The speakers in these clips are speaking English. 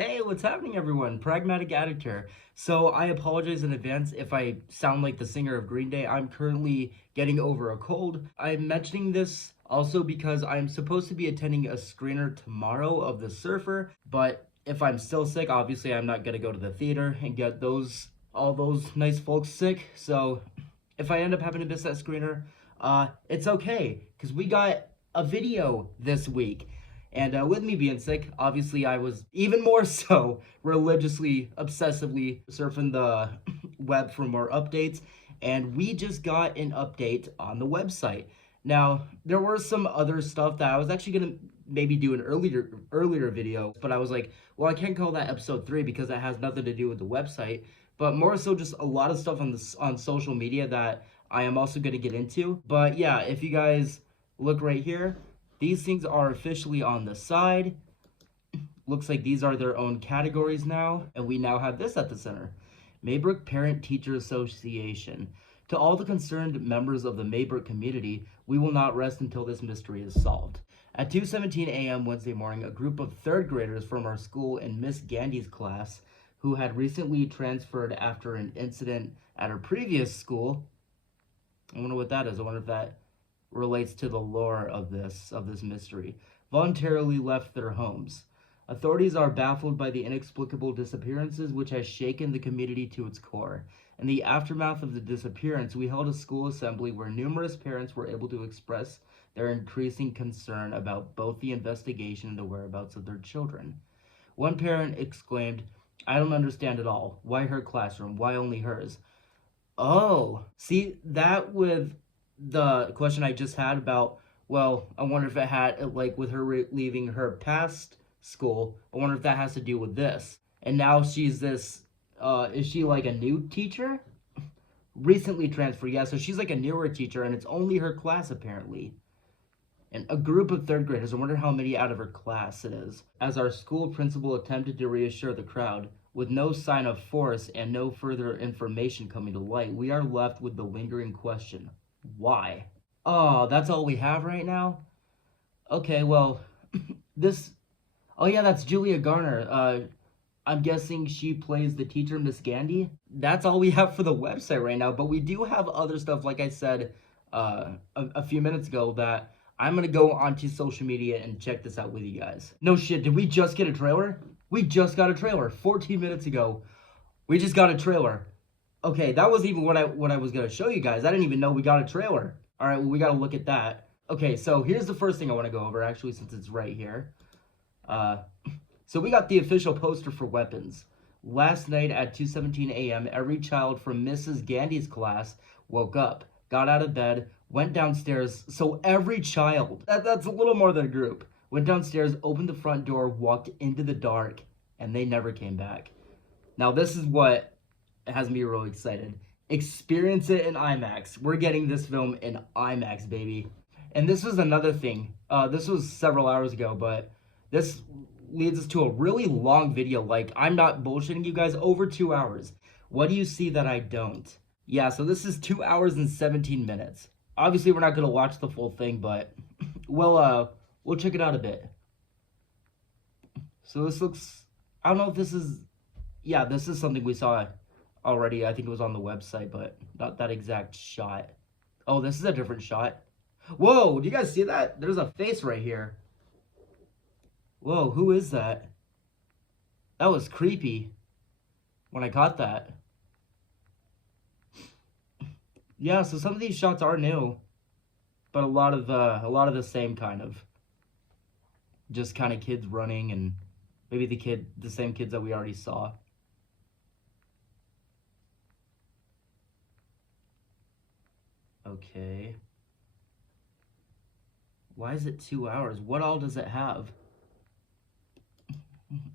Hey, what's happening, everyone? Pragmatic Addict here. So I apologize in advance if I sound like the singer of Green Day. I'm currently getting over a cold. I'm mentioning this also because I'm supposed to be attending a screener tomorrow of The Surfer, but if I'm still sick, obviously I'm not gonna go to the theater and get all those nice folks sick. So if I end up having to miss that screener, it's okay because we got a video this week. And with me being sick, obviously I was even more so religiously, obsessively surfing the web for more updates. And we just got an update on the website. Now, there were some other stuff that I was actually gonna maybe do an earlier video, but I was like, well, I can't call that episode 3 because that has nothing to do with the website. But more so just a lot of stuff on social media that I am also gonna get into. But yeah, if you guys look right here, these things are officially on the side. Looks like these are their own categories now. And we now have this at the center. Maybrook Parent Teacher Association. To all the concerned members of the Maybrook community, we will not rest until this mystery is solved. At 2:17 a.m. Wednesday morning, a group of third graders from our school in Miss Gandy's class, who had recently transferred after an incident at her previous school. I wonder what that is. I wonder if that relates to the lore of this mystery, voluntarily left their homes. Authorities are baffled by the inexplicable disappearances which has shaken the community to its core. In the aftermath of the disappearance, we held a school assembly where numerous parents were able to express their increasing concern about both the investigation and the whereabouts of their children. One parent exclaimed, "I don't understand at all. Why her classroom? Why only hers?" Oh, see, that with the question I just had about, well, I wonder if it had, like, with her leaving her past school, I wonder if that has to do with this. And now she's this, is she like a new teacher? Recently transferred, yeah, so she's like a newer teacher, and it's only her class, apparently. And a group of third graders, I wonder how many out of her class it is. As our school principal attempted to reassure the crowd, with no sign of force and no further information coming to light, we are left with the lingering question: why? Oh, that's all we have right now? Okay, well, this. Oh, yeah, that's Julia Garner. I'm guessing she plays the teacher, Miss Gandy. That's all we have for the website right now, but we do have other stuff, like I said a few minutes ago, that I'm gonna go onto social media and check this out with you guys. No shit, did we just get a trailer? We just got a trailer 14 minutes ago. We just got a trailer. Okay, that wasn't even what I was gonna show you guys. I didn't even know we got a trailer. All right, well, we gotta look at that. Okay, so here's the first thing I want to go over, actually, since it's right here. So we got the official poster for weapons. Last night at 2:17 a.m., every child from Mrs. Gandy's class woke up, got out of bed, went downstairs. So every child, that's a little more than a group, went downstairs, opened the front door, walked into the dark, and they never came back. Now this is what has me really excited. Experience it in IMAX. We're getting this film in IMAX, baby. And this was another thing. This was several hours ago, but this leads us to a really long video. Like, I'm not bullshitting you guys, over 2 hours. What do you see that I don't? Yeah, so this is 2 hours and 17 minutes. Obviously, we're not gonna watch the full thing, but we'll check it out a bit. So this looks, I don't know if this is, yeah, this is something we saw already. I think it was on the website, but not that exact shot. Oh, this is a different shot. Whoa, do you guys see that? There's a face right here. Whoa, who is that? That was creepy when I caught that. Yeah, so some of these shots are new, but a lot of the same kind of, just kind of kids running, and maybe the same kids that we already saw. Okay. Why is it 2 hours? What all does it have?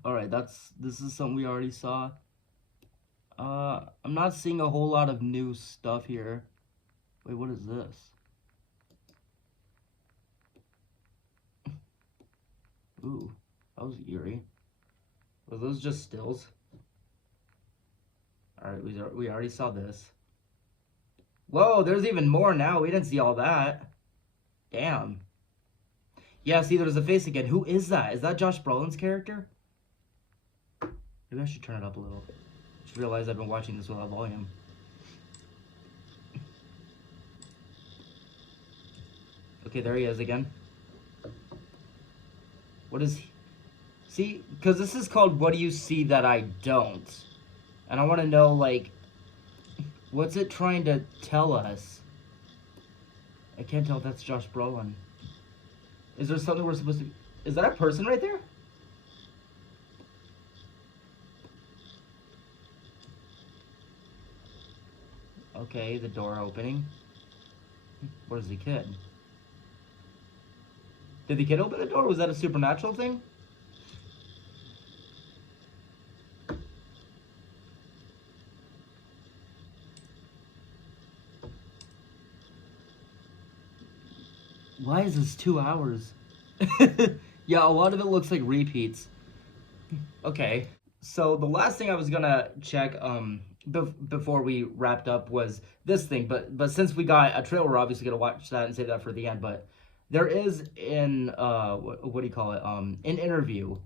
Alright, this is something we already saw. I'm not seeing a whole lot of new stuff here. Wait, what is this? Ooh, that was eerie. Were those just stills? Alright, we already saw this. Whoa, there's even more now. We didn't see all that. Damn. Yeah, see, there's a face again. Who is that? Is that Josh Brolin's character? Maybe I should turn it up a little. Just realized I've been watching this without volume. Okay, there he is again. What is he? See, because this is called What Do You See That I Don't? And I want to know, like, what's it trying to tell us? I can't tell if that's Josh Brolin. Is there something we're supposed to... Is that a person right there? Okay, the door opening. Where's the kid? Did the kid open the door? Was that a supernatural thing? Why is this 2 hours? Yeah, a lot of it looks like repeats. Okay, so the last thing I was gonna check before we wrapped up was this thing, but since we got a trailer, we're obviously gonna watch that and save that for the end. But there is what do you call it, an interview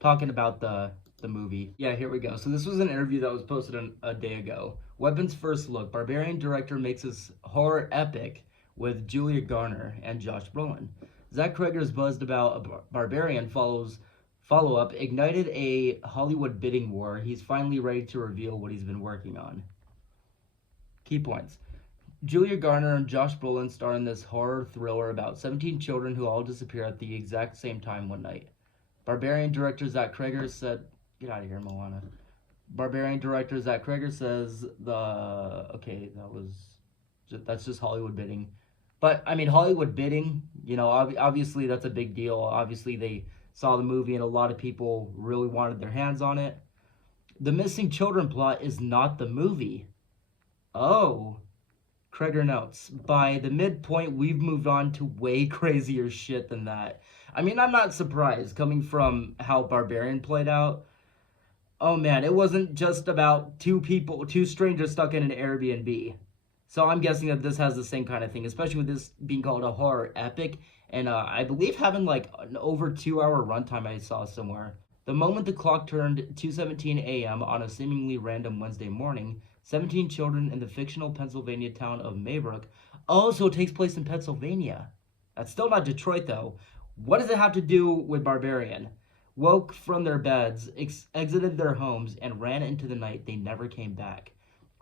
talking about the movie. Yeah, here we go. So this was an interview that was posted a day ago. Weapons First Look. Barbarian director makes his horror epic with Julia Garner and Josh Brolin. Zach Cregger's buzzed about a Barbarian follow-up ignited a Hollywood bidding war. He's finally ready to reveal what he's been working on. Key points. Julia Garner and Josh Brolin star in this horror thriller about 17 children who all disappear at the exact same time one night. Barbarian director Zach Cregger said... Get out of here, Moana. Barbarian director Zach Cregger says Okay, that's just Hollywood bidding. But, I mean, Hollywood bidding, you know, obviously that's a big deal. Obviously they saw the movie and a lot of people really wanted their hands on it. The missing children plot is not the movie. Oh. Cregger notes, by the midpoint, we've moved on to way crazier shit than that. I mean, I'm not surprised, coming from how Barbarian played out. Oh man, it wasn't just about two strangers stuck in an Airbnb. So I'm guessing that this has the same kind of thing, especially with this being called a horror epic. And I believe having like an over 2 hour runtime I saw somewhere. The moment the clock turned 2:17 a.m. on a seemingly random Wednesday morning, 17 children in the fictional Pennsylvania town of Maybrook. Oh, so it takes place in Pennsylvania. That's still not Detroit, though. What does it have to do with Barbarian? Woke from their beds, exited their homes, and ran into the night. They never came back.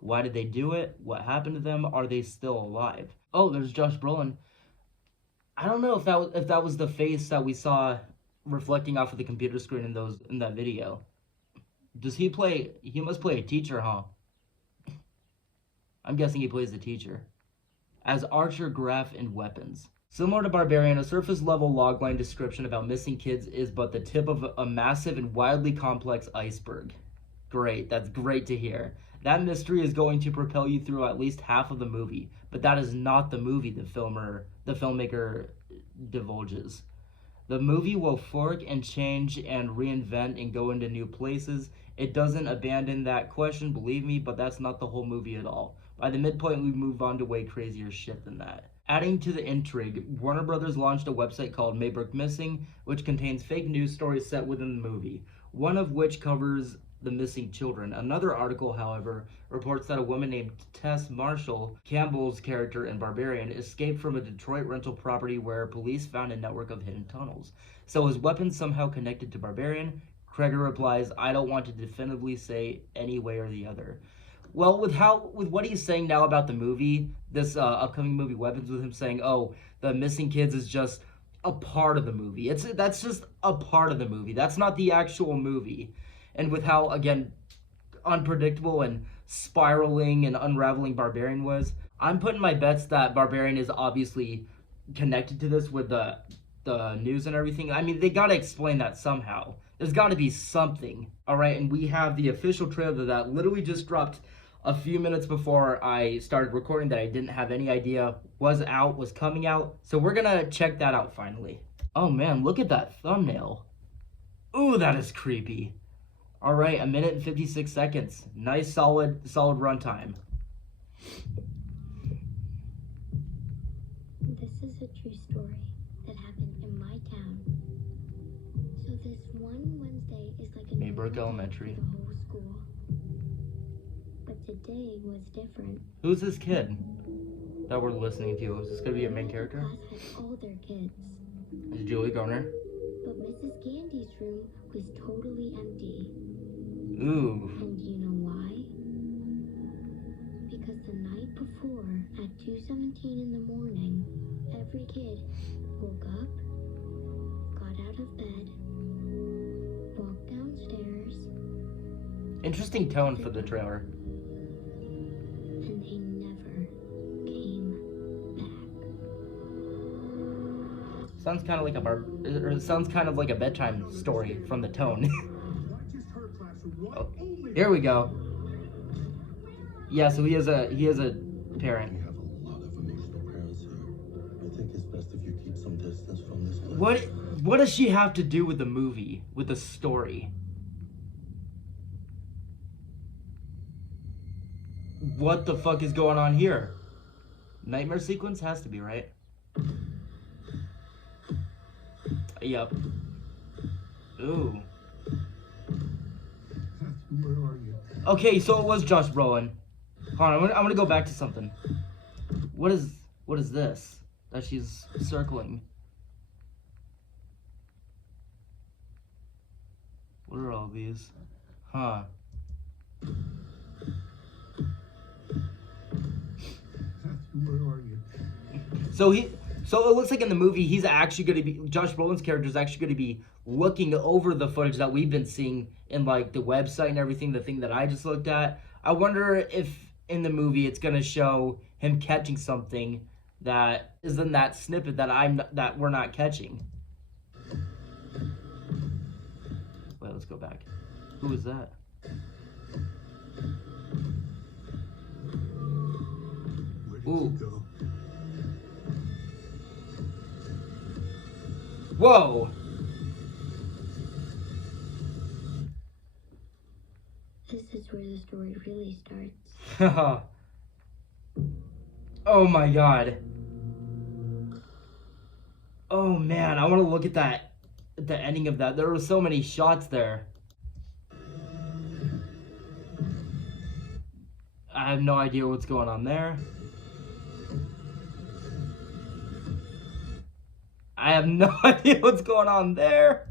Why did they do it? What happened to them? Are they still alive? Oh, there's Josh Brolin. I don't know if that was the face that we saw reflecting off of the computer screen in that video. Does he play? He must play a teacher, huh? I'm guessing he plays the teacher. As Archer, Graf, and Weapons. Similar to Barbarian, a surface-level logline description about missing kids is but the tip of a massive and wildly complex iceberg. Great, that's great to hear. That mystery is going to propel you through at least half of the movie, but that is not the movie the filmmaker divulges. The movie will fork and change and reinvent and go into new places. It doesn't abandon that question, believe me, but that's not the whole movie at all. By the midpoint, we move on to way crazier shit than that. Adding to the intrigue, Warner Brothers launched a website called maybrookmissing, which contains fake news stories set within the movie, one of which covers the missing children. Another article, however, reports that a woman named Tess Marshall, Campbell's character in Barbarian, escaped from a Detroit rental property where police found a network of hidden tunnels. So is Weapons somehow connected to Barbarian? Cregger replies, I don't want to definitively say any way or the other. Well, with what he's saying now about the movie, this upcoming movie Weapons, with him saying, oh, the missing kids is just a part of the movie. That's just a part of the movie. That's not the actual movie. And with how, again, unpredictable and spiraling and unraveling Barbarian was, I'm putting my bets that Barbarian is obviously connected to this with the news and everything. I mean, they gotta explain that somehow. There's gotta be something. Alright, and we have the official trailer that literally just dropped a few minutes before I started recording that I didn't have any idea was coming out. So we're gonna check that out finally. Oh man, look at that thumbnail. Ooh, that is creepy. Alright, 1 minute and 56 seconds. Nice, solid runtime. This is a true story that happened in my town. So this one Wednesday is like a new Maybrook Elementary. The whole school. But today was different. Who's this kid that we're listening to? Is this gonna be a main character? The class had all their kids. Is Julie Garner? But Mrs. Gandy's room was totally empty. Ooh. And you know why? Because the night before, at 2:17 in the morning, every kid woke up, got out of bed, walked downstairs. Interesting tone for the trailer. And they never came back. Sounds kind of like it sounds kind of like a bedtime story from the tone. Oh, here we go. Yeah, so he has a parent. We have a lot of emotional parents here. I think it's best if you keep some distance from this place. What does she have to do with the movie, with the story? What the fuck is going on here? Nightmare sequence has to be, right? Yep. Ooh. Where are you? Okay, so it was Josh Brolin. Hold on, I'm gonna go back to something. What is this that she's circling? What are all these? Huh. Where are you? So it looks like in the movie he's actually gonna be, Josh Brolin's character is actually gonna be looking over the footage that we've been seeing in like the website and everything, the thing that I just looked at. I wonder if in the movie it's gonna show him catching something that is in that snippet that we're not catching. Wait, let's go back. Who is that? Where did Ooh. you go? Whoa! This is where the story really starts. Oh my god. Oh man, I want to look at that, the ending of that. There were so many shots there. I have no idea what's going on there. I have no idea what's going on there.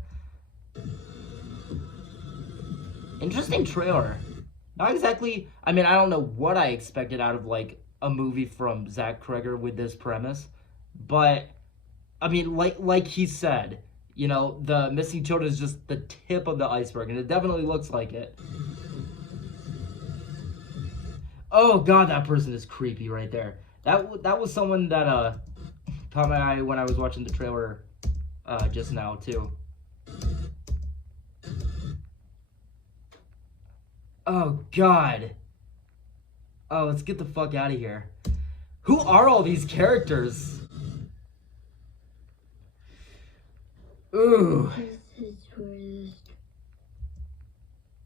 Interesting trailer. Not exactly, I mean, I don't know what I expected out of like a movie from Zach Kreger with this premise, but I mean, like he said, you know, the missing children is just the tip of the iceberg, and it definitely looks like it. Oh god, that person is creepy right there. That was someone that caught my eye when I was watching the trailer just now too. Oh god. Oh, let's get the fuck out of here. Who are all these characters? Ooh. This is where the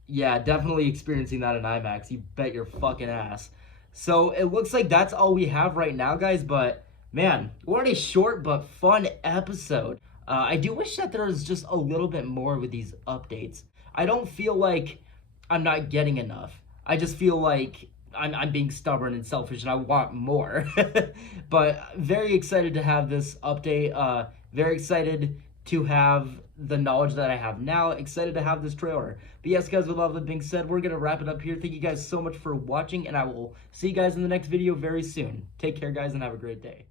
Yeah, definitely experiencing that in IMAX. You bet your fucking ass. So it looks like that's all we have right now, guys. But man, what a short but fun episode. I do wish that there was just a little bit more with these updates. I don't feel like I'm not getting enough. I just feel like I'm being stubborn and selfish and I want more. But very excited to have this update. Very excited to have the knowledge that I have now. Excited to have this trailer. But yes, guys, with all that being said, we're going to wrap it up here. Thank you guys so much for watching, and I will see you guys in the next video very soon. Take care, guys, and have a great day.